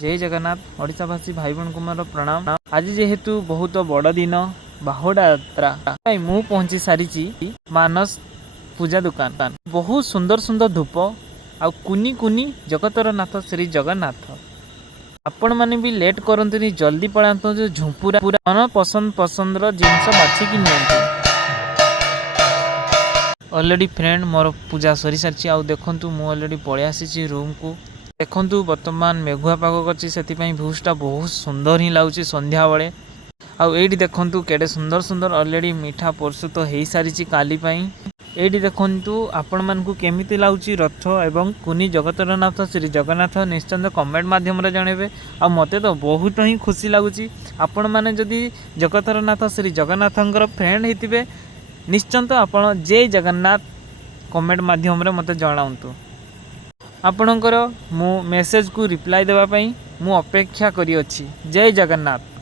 जय जगन्नाथ ओडिशावासी भाई बहन को मोर प्रणाम। आज जेहेतु बहुत बड़ दिन बाहुड़ा यात्रा मु पहुंची सारी मानस पूजा दुकान बहुत सुंदर सुंदर धूप आ कुनी कुनी जगतर नाथ श्री जगन्नाथ। आपण मैंने भी लेट करंतुनी जल्दी पଳାନ୍ତୁ जो झुंपुरा पूरा मन पसंद पसंद जिनस बाछिकी नियंतु। ऑलरेडी फ्रेंड मोर पूजा सरी सारी आउ देखंतु मु ऑलरेडी पळे आसी रूम को देखंतु वर्तमान मेघुआ पाग करछि सेति भ्यूजटा बहुत सुंदर ही लाଗୁଛି संध्या बेले। आउ एठी देखंतु केडे सुंदर सुंदर ऑलरेडी मीठा प्रस्तुत हो सारी काली पाई। एठी देखंतु आपण मानकु केमिति लाଗୁଛି रथ एवं कुनी जगतरनाथ श्री जगन्नाथ निश्चय कमेंट माध्यम रे जणेबे। आ मते तो बहुत ही खुशी लाଗୁଛି आपण माने जदि जगतरनाथ श्री जगन्नाथंकर फ्रेंड हेतिबे निश्चय आपण जय जगन्नाथ कमेंट माध्यम रे मते जणाउंतु। आपणकर मु मेसेज को रिप्लाई देबा पई मु अपेक्षा करी अछि। जय जगन्नाथ।